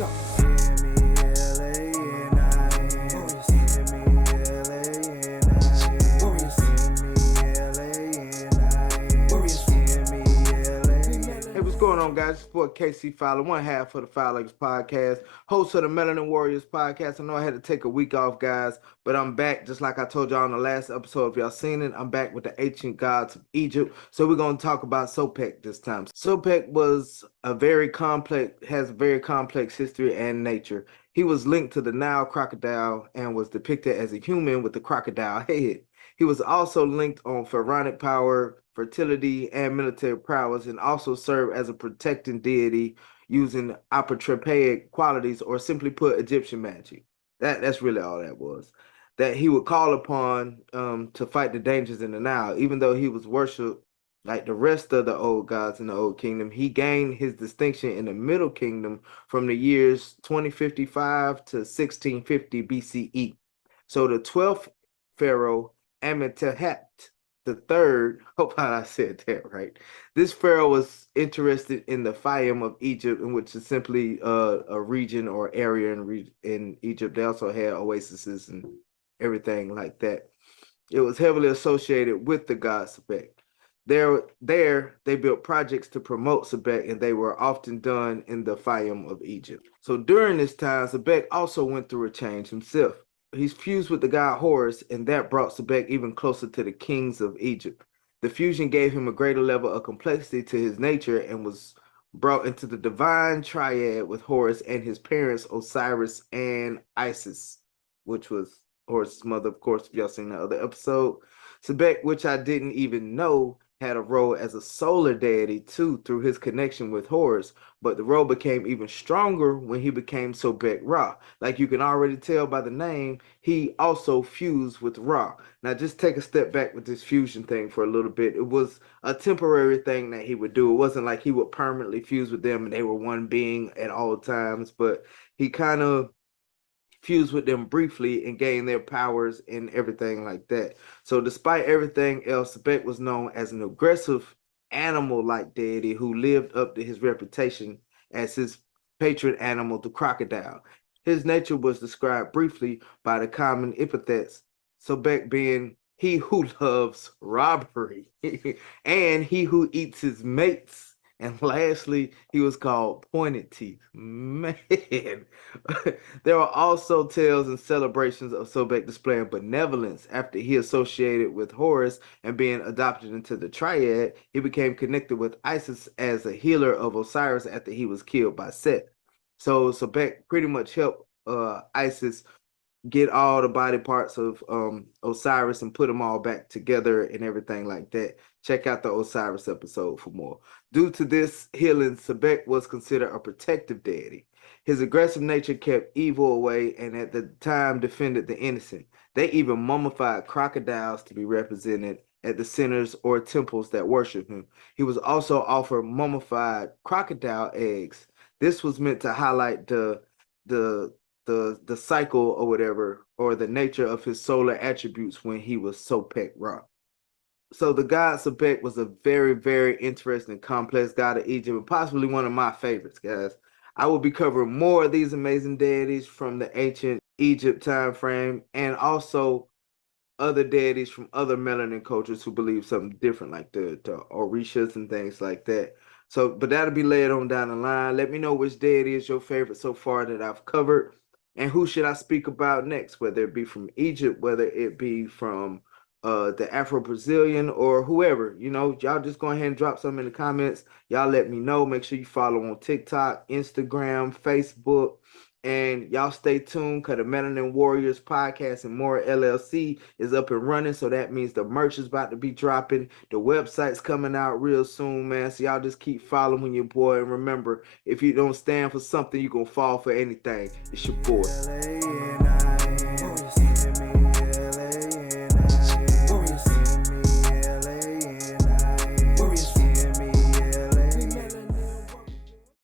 go. Hey, what's going on, guys? It's boy KC Fowler, one half of the Fowler's podcast, host of the Melanin Warriorz podcast. I know I had to take a week off, guys, but I'm back, just like I told y'all in the last episode. If y'all seen it, I'm back with the ancient gods of Egypt. So we're going to talk about Sobek this time. Sobek has a very complex history and nature. He was linked to the Nile crocodile and was depicted as a human with a crocodile head. He was also linked on pharaonic power, fertility, and military prowess, and also served as a protecting deity using apotropaic qualities, or simply put, Egyptian magic. That's really all that was. That he would call upon to fight the dangers in the Nile. Even though he was worshipped like the rest of the old gods in the Old Kingdom, he gained his distinction in the Middle Kingdom from the years 2055 to 1650 BCE. So the 12th pharaoh, Amenemhat the third, hope I said that right. This pharaoh was interested in the Fayum of Egypt, in which is simply a region or area in Egypt. They also had oases and everything like that. It was heavily associated with the god Sobek. There, they built projects to promote Sobek, and they were often done in the Fayum of Egypt. So during this time, Sobek also went through a change himself. He's fused with the god Horus, and that brought Sobek even closer to the kings of Egypt. The fusion gave him a greater level of complexity to his nature and was brought into the divine triad with Horus and his parents Osiris and Isis, which was Horus' mother, of course, if y'all seen that other episode. Sobek, which I didn't even know, had a role as a solar deity too through his connection with Horus, but the role became even stronger when he became Sobek Ra. Like you can already tell by the name, he also fused with Ra. Now just take a step back with this fusion thing for a little bit. It was a temporary thing that he would do. It wasn't like he would permanently fuse with them and they were one being at all times, but he kind of fused with them briefly and gained their powers and everything like that. So despite everything else, Sobek was known as an aggressive animal-like deity who lived up to his reputation as his patron animal, the crocodile. His nature was described briefly by the common epithets, Sobek being he who loves robbery and he who eats his mates. And lastly, he was called Pointed Teeth. Man, there are also tales and celebrations of Sobek displaying benevolence after he associated with Horus and being adopted into the triad. He became connected with Isis as a healer of Osiris after he was killed by Set. So Sobek pretty much helped Isis get all the body parts of Osiris and put them all back together and everything like that. Check out the Osiris episode for more. Due to this healing, Sobek was considered a protective deity. His aggressive nature kept evil away and at the time defended the innocent. They even mummified crocodiles to be represented at the centers or temples that worship him. He was also offered mummified crocodile eggs. This was meant to highlight the cycle or whatever, or the nature of his solar attributes when he was Sobek Ra. So the god Sobek was a very, very interesting, complex god of Egypt, and possibly one of my favorites, guys. I will be covering more of these amazing deities from the ancient Egypt time frame, and also other deities from other melanin cultures who believe something different, like the Orishas and things like that. So, but that'll be later on down the line. Let me know which deity is your favorite so far that I've covered, and who should I speak about next, whether it be from Egypt, whether it be from the Afro-Brazilian or whoever. Y'all just go ahead and drop some in the comments. Y'all let me know. Make sure you follow on TikTok, Instagram, Facebook, and y'all stay tuned because the Melanin Warriorz podcast and more LLC is up and running. So that means the merch is about to be dropping. The website's coming out real soon, man. So y'all just keep following your boy. And remember, if you don't stand for something, you're going to fall for anything. It's your boy.